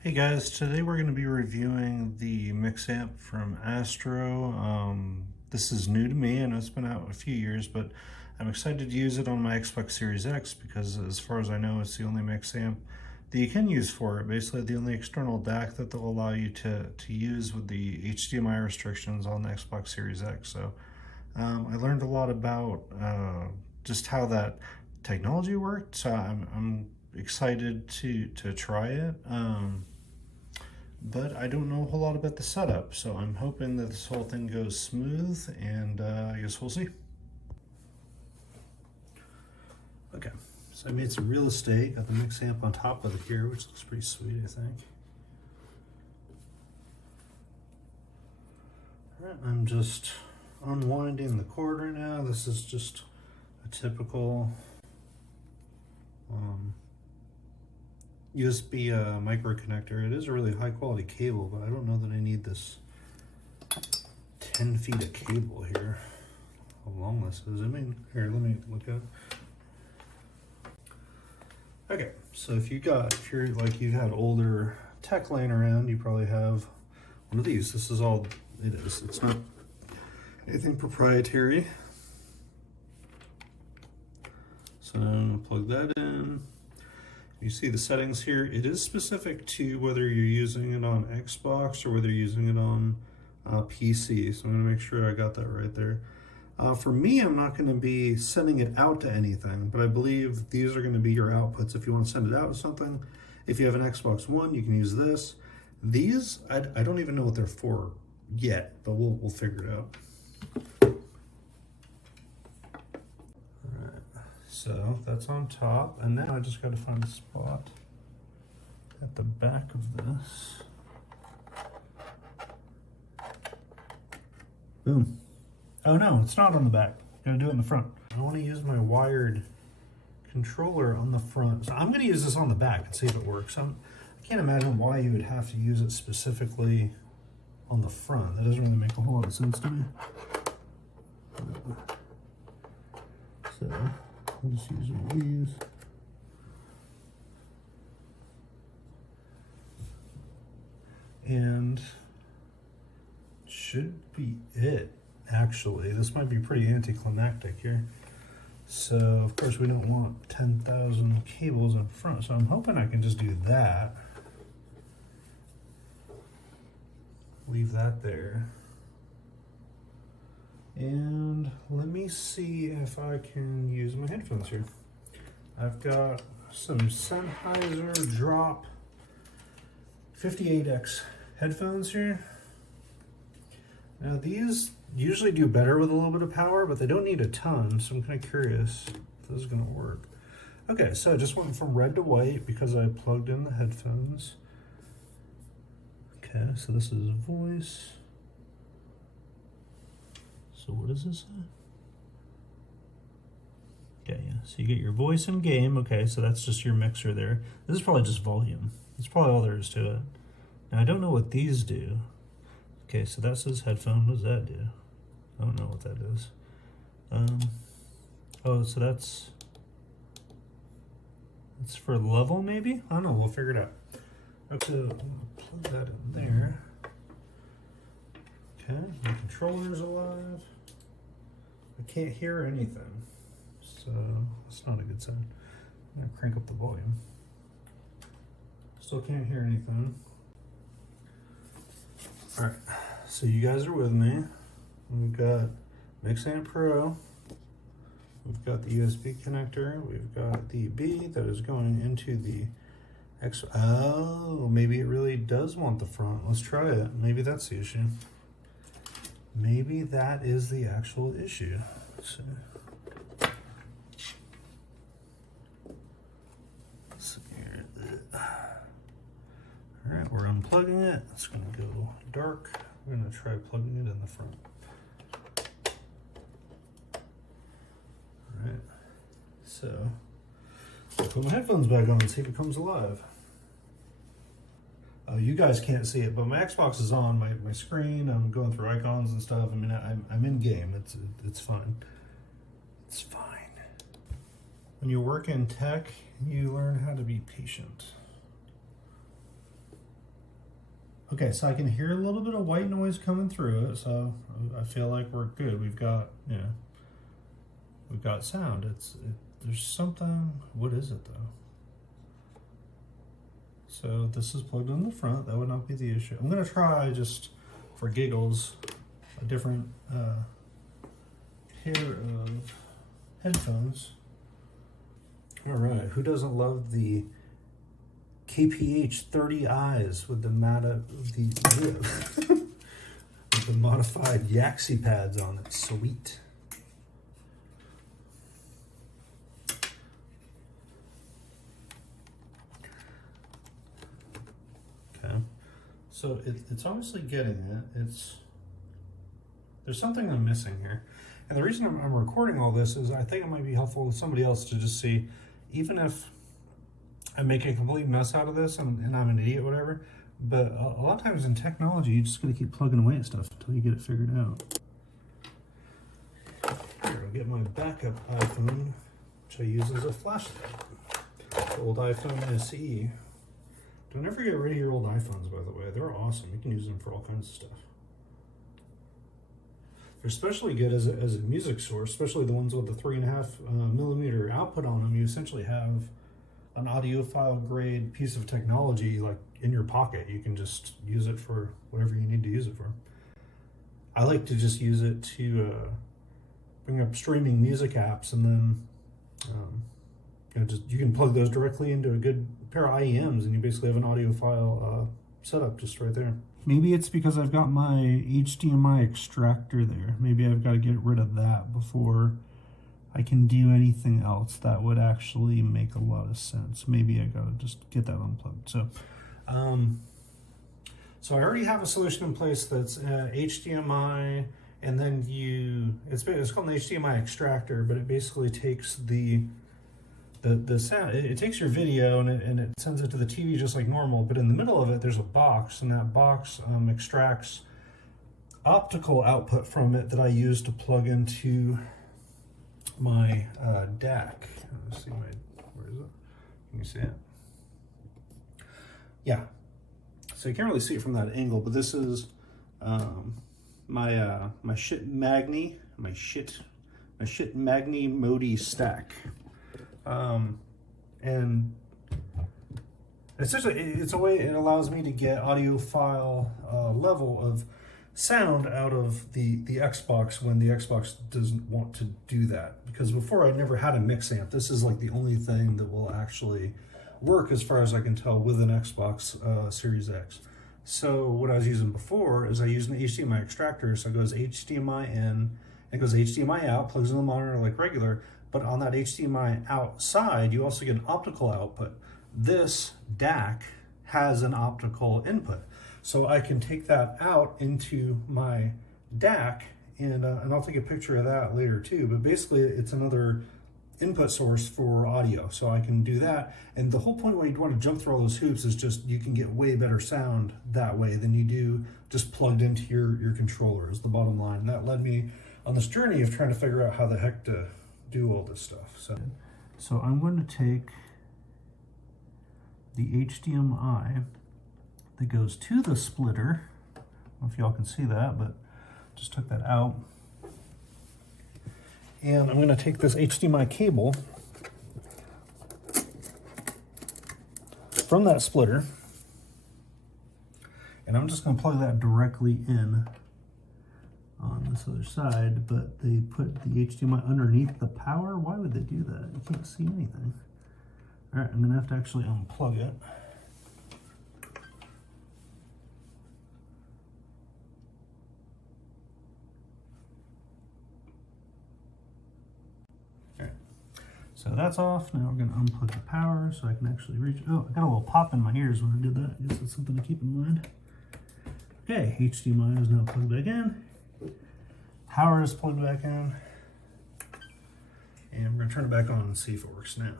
Hey guys, today we're going to be reviewing the MixAmp from Astro. This is new to me. I know it's been out a few years, but I'm excited to use it on my Xbox Series X because as far as I know, it's the only MixAmp that you can use for it. Basically the only external DAC that they'll allow you to use with the HDMI restrictions on the Xbox Series X. So I learned a lot about just how that technology worked, so I'm excited to try it. But I don't know a whole lot about the setup, so I'm hoping that this whole thing goes smooth, and I guess we'll see. Okay, so I made some real estate, got the MixAmp on top of it here, which looks pretty sweet, I think. All right, I'm just unwinding the cord right now. This is just a typical USB micro connector. It is a really high quality cable, but I don't know that I need this 10 feet of cable here. How long this is? I mean, here, let me look at it. Okay, so if you're like you've had older tech laying around, you probably have one of these. This is all it is. It's not anything proprietary. So now I'm gonna plug that in. You see the settings here. It is specific to whether you're using it on Xbox or whether you're using it on PC. So I'm gonna make sure I got that right there. For me, I'm not gonna be sending it out to anything, but I believe these are gonna be your outputs if you wanna send it out to something. If you have an Xbox One, you can use this. These, I don't even know what they're for yet, but we'll figure it out. So that's on top, and now I just got to find a spot at the back of this. Boom. Oh no, it's not on the back. Gotta do it in the front. I want to use my wired controller on the front. So I'm going to use this on the back and see if it works. I can't imagine why you would have to use it specifically on the front. That doesn't really make a whole lot of sense to me. So I'll just use one of these. And should be it, actually. This might be pretty anticlimactic here. So, of course, we don't want 10,000 cables in front, so I'm hoping I can just do that. Leave that there. And let me see if I can use my headphones here. I've got some Sennheiser Drop 58X headphones here. Now these usually do better with a little bit of power, but they don't need a ton, so I'm kind of curious if this is gonna work. Okay, so I just went from red to white because I plugged in the headphones. Okay, so this is voice. So what does this say? Okay, yeah, so you get your voice and game. Okay, so that's just your mixer there. This is probably just volume. That's probably all there is to it. Now I don't know what these do. Okay, so that says headphone. What does that do? I don't know what that is. Oh, so that's for level maybe? I don't know, we'll figure it out. Okay, so I'm gonna plug that in there. Okay, my controller's alive. I can't hear anything, so that's not a good sign. I'm gonna crank up the volume. Still can't hear anything. All right, so you guys are with me. We've got MixAmp Pro. We've got the USB connector. We've got the B that is going into the X. Oh, maybe it really does want the front. Let's try it. Maybe that's the issue. Maybe that is the actual issue. Let's see. Let's see here. All right, we're unplugging it. It's gonna go dark. We're gonna try plugging it in the front. All right, so I'll put my headphones back on and see if it comes alive. You guys can't see it, but my Xbox is on my screen. I'm going through icons and stuff. I mean, I'm in game. It's fine. It's fine. When you work in tech, you learn how to be patient. Okay, so I can hear a little bit of white noise coming through it, so I feel like we're good. We've got, you know, we've got sound. There's something, what is it though? So this is plugged in the front, that would not be the issue. I'm gonna try, just for giggles, a different pair of headphones. All right, who doesn't love the KPH 30 eyes with the with the modified Yaxi pads on it? Sweet. Okay, so it's obviously getting it. There's something I'm missing here, and the reason I'm recording all this is I think it might be helpful with somebody else to just see, even if I make a complete mess out of this and I'm an idiot, whatever. But a lot of times in technology, you just gotta keep plugging away at stuff until you get it figured out. Here, I'll get my backup iPhone, which I use as a flashlight. The old iPhone SE. Don't ever get rid of your old iPhones, by the way. They're awesome. You can use them for all kinds of stuff. They're especially good as a music source, especially the ones with the 3.5 millimeter output on them. You essentially have an audiophile grade piece of technology like in your pocket. You can just use it for whatever you need to use it for. I like to just use it to bring up streaming music apps, and then you can plug those directly into a good pair of IEMs, and you basically have an audiophile setup just right there. Maybe it's because I've got my HDMI extractor there. Maybe I've got to get rid of that before I can do anything else that would actually make a lot of sense. Maybe I gotta just get that unplugged. So I already have a solution in place that's HDMI, and then it's called an HDMI extractor, but it basically takes the sound, it takes your video and it sends it to the TV just like normal, but in the middle of it there's a box, and that box extracts optical output from it that I use to plug into my DAC. Let's see, where is it? Can you see it? Yeah. So you can't really see it from that angle, but this is my Schiit Magni, my Schiit Magni Modi stack, and essentially it's a way it allows me to get audiophile level of sound out of the Xbox when the Xbox doesn't want to do that. Because before I never had a MixAmp. This is like the only thing that will actually work as far as I can tell with an Xbox Series X. So what I was using before is I used an HDMI extractor. So it goes HDMI in, it goes HDMI out, plugs in the monitor like regular, but on that HDMI outside, you also get an optical output. This DAC has an optical input. So I can take that out into my DAC, and I'll take a picture of that later too, but basically it's another input source for audio. So I can do that, and the whole point why you'd want to jump through all those hoops is just you can get way better sound that way than you do just plugged into your controller, is the bottom line. And that led me on this journey of trying to figure out how the heck to do all this stuff. So I'm going to take the HDMI that goes to the splitter. I don't know if y'all can see that, but just took that out. And I'm going to take this HDMI cable from that splitter, and I'm just going to plug that directly in on this other side, but they put the HDMI underneath the power. Why would they do that? You can't see anything. All right, I'm going to have to actually unplug it. So that's off. Now we're going to unplug the power so I can actually reach. Oh, I got a little pop in my ears when I did that. I guess that's something to keep in mind. Okay, HDMI is now plugged back in. Power is plugged back in. And we're going to turn it back on and see if it works now,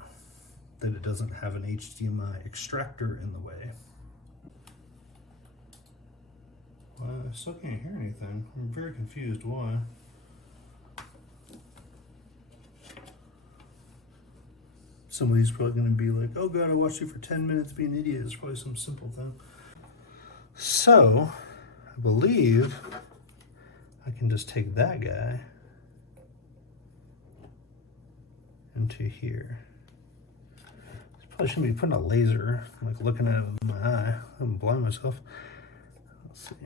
that it doesn't have an HDMI extractor in the way. Well, I still can't hear anything. I'm very confused why. Somebody's probably going to be like, oh God, I watched you for 10 minutes being an idiot. It's probably some simple thing. So I believe I can just take that guy into here. Probably shouldn't be putting a laser, like looking at it with my eye. I'm blind myself. Let's see.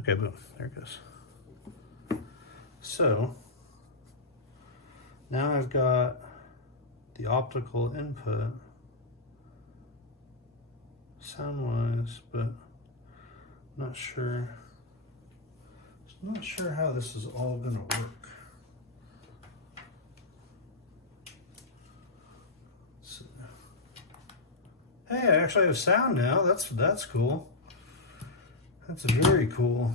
Okay, boom, there it goes. So now I've got the optical input sound-wise, but I'm not sure. I'm not sure how this is all gonna work. So, hey, I actually have sound now. That's cool. That's very cool.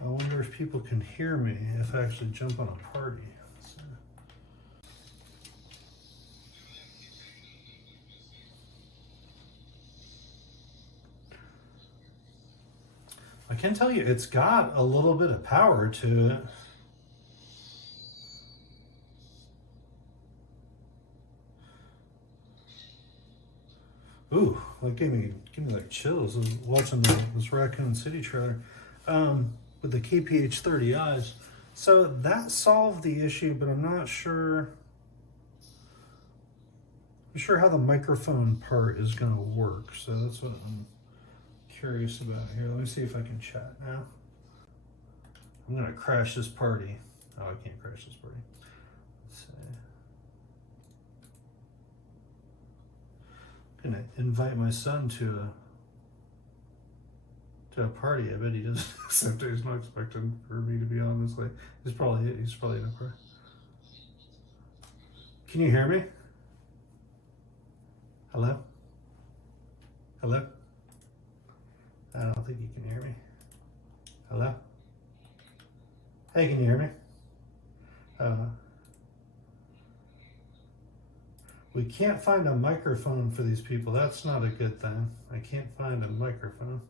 I wonder if people can hear me if I actually jump on a party. I can tell you it's got a little bit of power to it. Ooh, like gave me like chills watching this Raccoon City trailer with the KPH30Is. So that solved the issue, but I'm not sure. I'm sure how the microphone part is going to work. So that's what I'm curious about here. Let me see if I can chat now. I'm going to crash this party. Oh, I can't crash this party. Let's see. I'm going to invite my son to a party. I bet he doesn't accept it. He's not expecting for me to be on this way. He's probably in a car. Can you hear me? Hello? Hello? I don't think you can hear me. Hello? Hey, can you hear me? We can't find a microphone for these people. That's not a good thing. I can't find a microphone.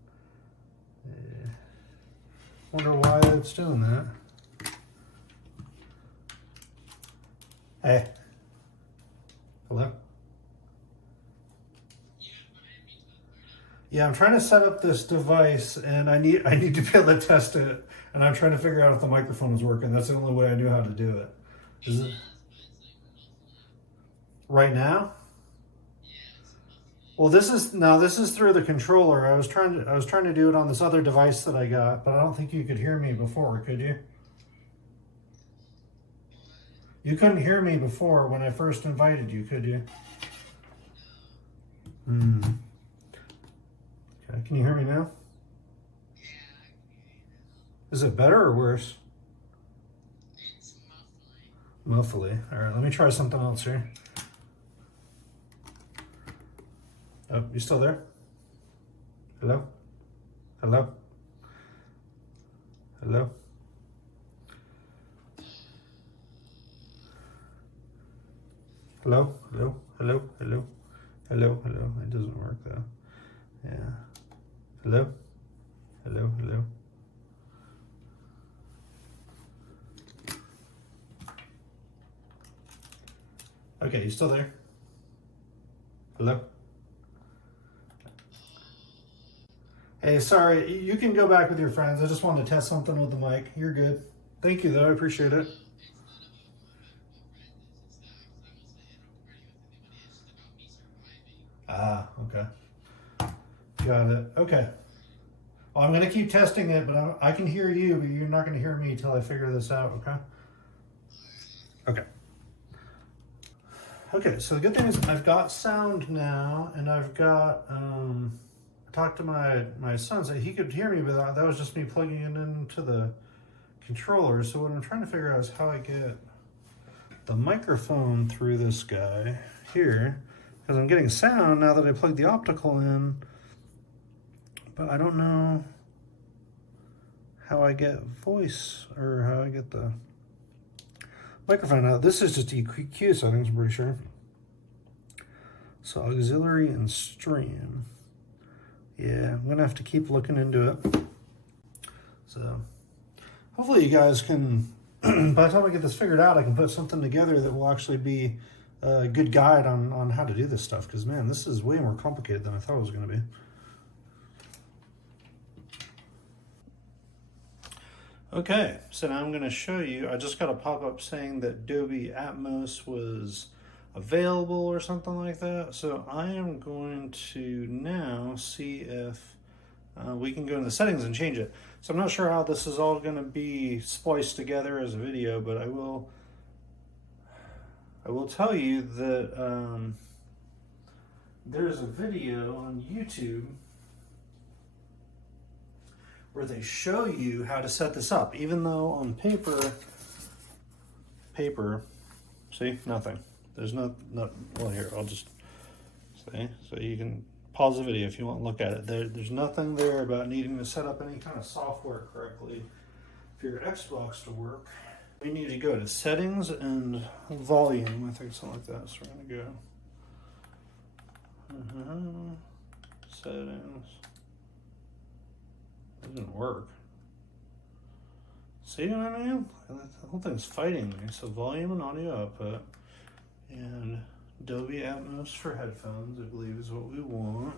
Wonder why it's doing that. Hey. Hello? Yeah, I'm trying to set up this device and I need to be able to test it, and I'm trying to figure out if the microphone is working. That's the only way I knew how to do it. Is it right now? Well, this is through the controller. I was trying to do it on this other device that I got, but I don't think you could hear me before, could you? You couldn't hear me before when I first invited you, could you? Okay, can you hear me now? Yeah, I can hear you now. Is it better or worse? It's muffly. Muffly. All right, let me try something else here. Oh, you still there? Hello? Hello? Hello? Hello? Hello? Hello? Hello? Hello? Hello? It doesn't work though. Yeah. Hello? Hello? Hello? Okay, you still there? Hello? Hey, sorry, you can go back with your friends. I just wanted to test something with the mic. You're good. Thank you, though. I appreciate it. Ah, okay. Got it. Okay. Well, I'm going to keep testing it, but I can hear you, but you're not going to hear me until I figure this out, okay? Okay. Okay, so the good thing is I've got sound now, and I've got, I talked to my son, so he could hear me, but that was just me plugging it into the controller. So what I'm trying to figure out is how I get the microphone through this guy here, because I'm getting sound now that I plugged the optical in, but I don't know how I get voice or how I get the microphone out. This is just EQ settings, I'm pretty sure. So auxiliary and stream. Yeah, I'm gonna have to keep looking into it. So hopefully you guys can, by the time I get this figured out, I can put something together that will actually be a good guide on how to do this stuff, because man, this is way more complicated than I thought it was going to be. Okay, so now I'm going to show you. I just got a pop-up saying that Dolby Atmos was available or something like that. So I am going to now see if we can go in the settings and change it. So I'm not sure how this is all going to be spliced together as a video, but I will tell you that there's a video on YouTube where they show you how to set this up, even though on paper, see, nothing. There's no, well, here, I'll just say, so you can pause the video if you want to look at it. There's nothing there about needing to set up any kind of software correctly for your Xbox to work. We need to go to settings and volume, I think something like that, so we're gonna go, settings. It didn't work. See what I mean? The whole thing's fighting me. So volume and audio output and Dolby Atmos for headphones, I believe is what we want.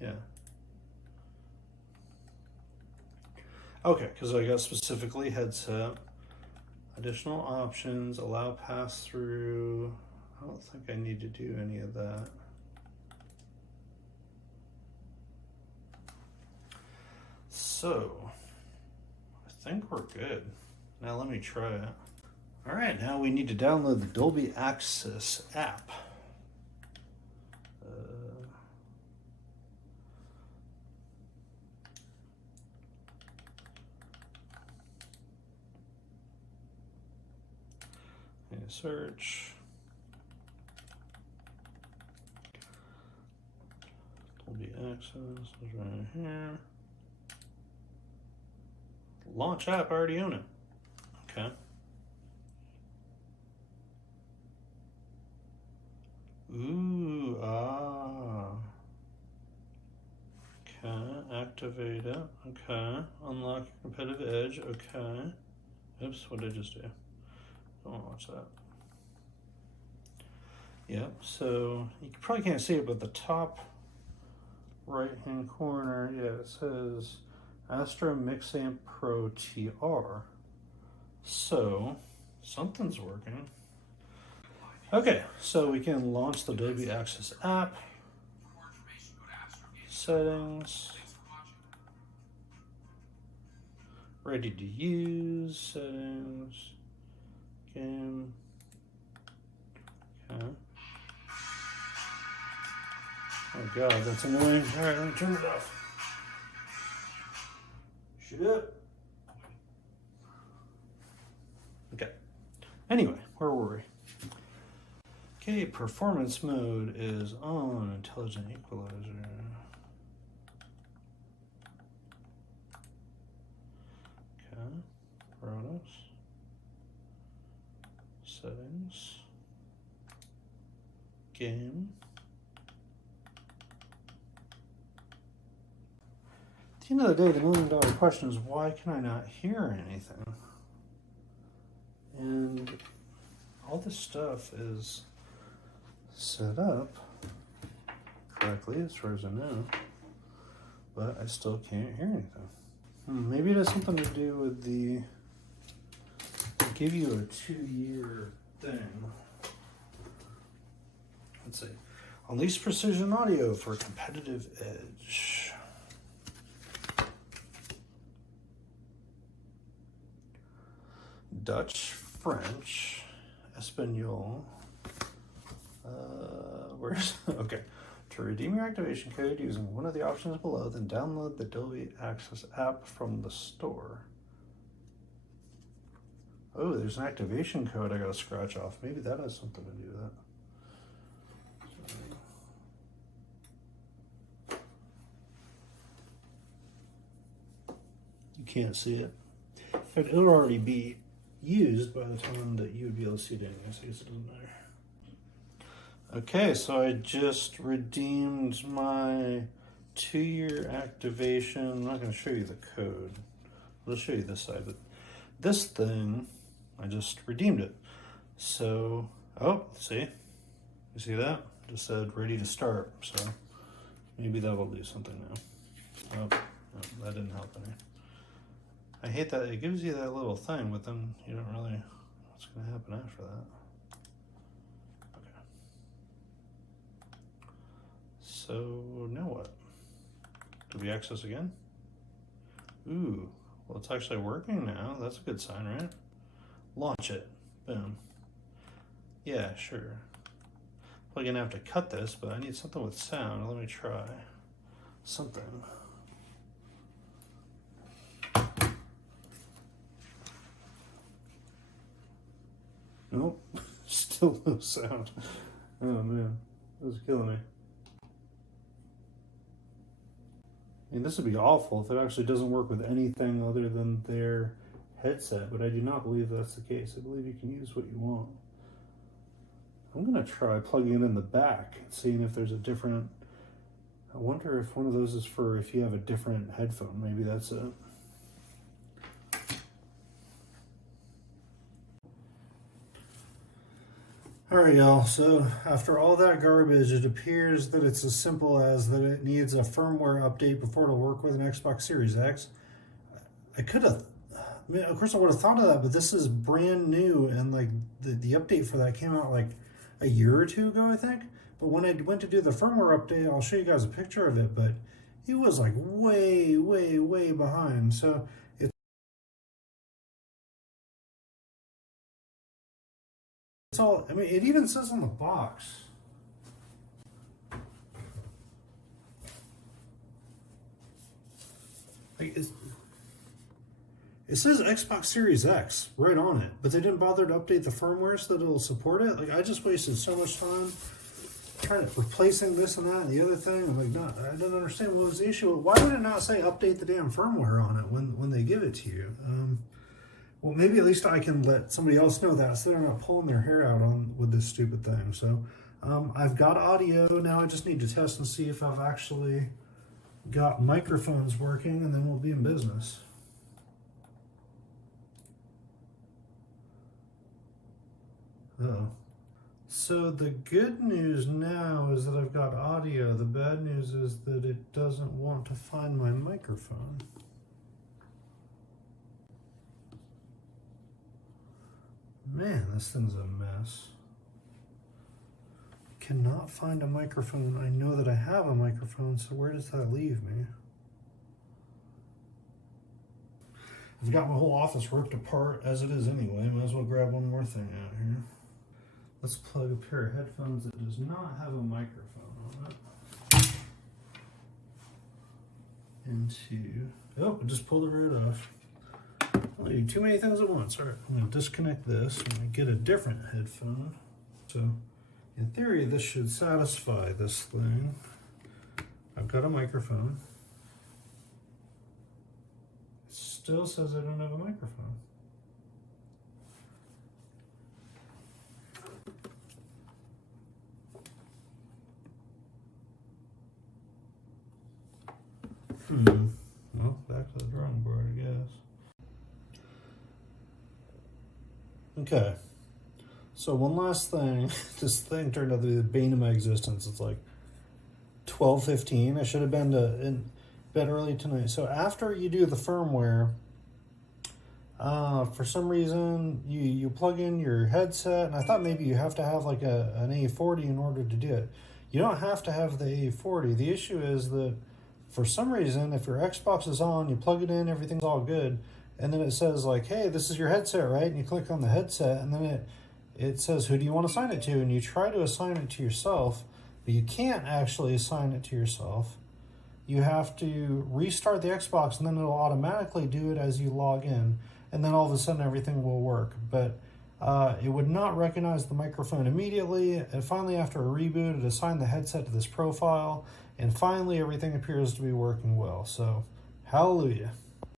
Yeah. Okay, because I got specifically headset. Additional options, allow pass-through. I don't think I need to do any of that. So, I think we're good. Now let me try it. All right, now we need to download the Dolby Atmos app. Search. Dolby Atmos is right here. Launch app, I already own it. Okay. Ooh, Okay, activate it. Okay, unlock your competitive edge. Okay. Oops, what did I just do? Don't want to watch that. Yep, so you probably can't see it, but the top right-hand corner, yeah, it says Astro MixAmp Pro TR. So, something's working. Okay, so we can launch the Dolby Atmos app. Settings. Ready to use. Settings. Game. Okay. Oh god, that's annoying. Alright, let me turn it off. Shoot it. Okay. Anyway, where were we? Okay, performance mode is on. Intelligent equalizer. Okay. Products. Settings. Game. At the end of the day, the $1,000,000 question is, why can I not hear anything? And all this stuff is set up correctly as far as I know, but I still can't hear anything. Maybe it has something to do with they give you a 2-year thing. Let's see. Unleash precision audio for competitive edge. Dutch, French, Espanol. Where's okay? To redeem your activation code using one of the options below, then download the Dolby Atmos app from the store. Oh, there's an activation code I gotta scratch off. Maybe that has something to do with that. You can't see it. But it'll already be used by the time that you would be able to see it anyway, so I guess it doesn't matter. Okay, so I just redeemed my 2-year activation. I'm not going to show you the code. I'll show you this side, but this thing, I just redeemed it. So, oh, see? You see that? Just said ready to start, so maybe that will do something now. Oh, no, that didn't help any. I hate that it gives you that little thing, but then you don't really know what's going to happen after that. Okay. So now what? Do we access again? Ooh, well, it's actually working now. That's a good sign, right? Launch it. Boom. Yeah, sure. Probably gonna have to cut this, but I need something with sound. Let me try something. Nope, still no sound. Oh man, this is killing me. I mean, this would be awful if it actually doesn't work with anything other than their headset, but I do not believe that's the case. I believe you can use what you want. I'm gonna try plugging it in the back and seeing if there's a different, I wonder if one of those is for if you have a different headphone. Maybe that's it. Alright y'all, so after all that garbage, it appears that it's as simple as that it needs a firmware update before it'll work with an Xbox Series X. I could have, I mean, of course I would have thought of that, but this is brand new, and like the update for that came out like a year or two ago, I think. But when I went to do the firmware update, I'll show you guys a picture of it, but it was like way, way, way behind. So it's all, I mean, it even says on the box. Like it says Xbox Series X right on it, but they didn't bother to update the firmware so that it'll support it. Like, I just wasted so much time trying to replacing this and that and the other thing. I'm like, no, I don't understand what was the issue. Why would it not say update the damn firmware on it when they give it to you? Well, maybe at least I can let somebody else know that so they're not pulling their hair out on with this stupid thing. So I've got audio now. I just need to test and see if I've actually got microphones working, and then we'll be in business. Oh. So the good news now is that I've got audio. The bad news is that it doesn't want to find my microphone. Man, this thing's a mess. Cannot find a microphone. I know that I have a microphone, so where does that leave me? I've got my whole office ripped apart as it is anyway. Might as well grab one more thing out here. Let's plug a pair of headphones that does not have a microphone on it into, oh, I just pulled it right off. I do too many things at once. All right, I'm going to disconnect this and get a different headphone. So in theory, this should satisfy this thing. I've got a microphone. It still says I don't have a microphone. Well, back to the drawing board, I guess. Okay. So one last thing. This thing turned out to be the bane of my existence. It's like 12:15. I should have been in bed early tonight. So after you do the firmware, for some reason you plug in your headset, and I thought maybe you have to have like an A40 in order to do it. You don't have to have the A40. The issue is that for some reason, if your Xbox is on, you plug it in, everything's all good, and then it says like, hey, this is your headset, right? And you click on the headset, and then it says, who do you want to assign it to? And you try to assign it to yourself, but you can't actually assign it to yourself. You have to restart the Xbox, and then it'll automatically do it as you log in, and then all of a sudden everything will work. But it would not recognize the microphone immediately, and finally after a reboot, it assigned the headset to this profile, and finally everything appears to be working well. So, hallelujah.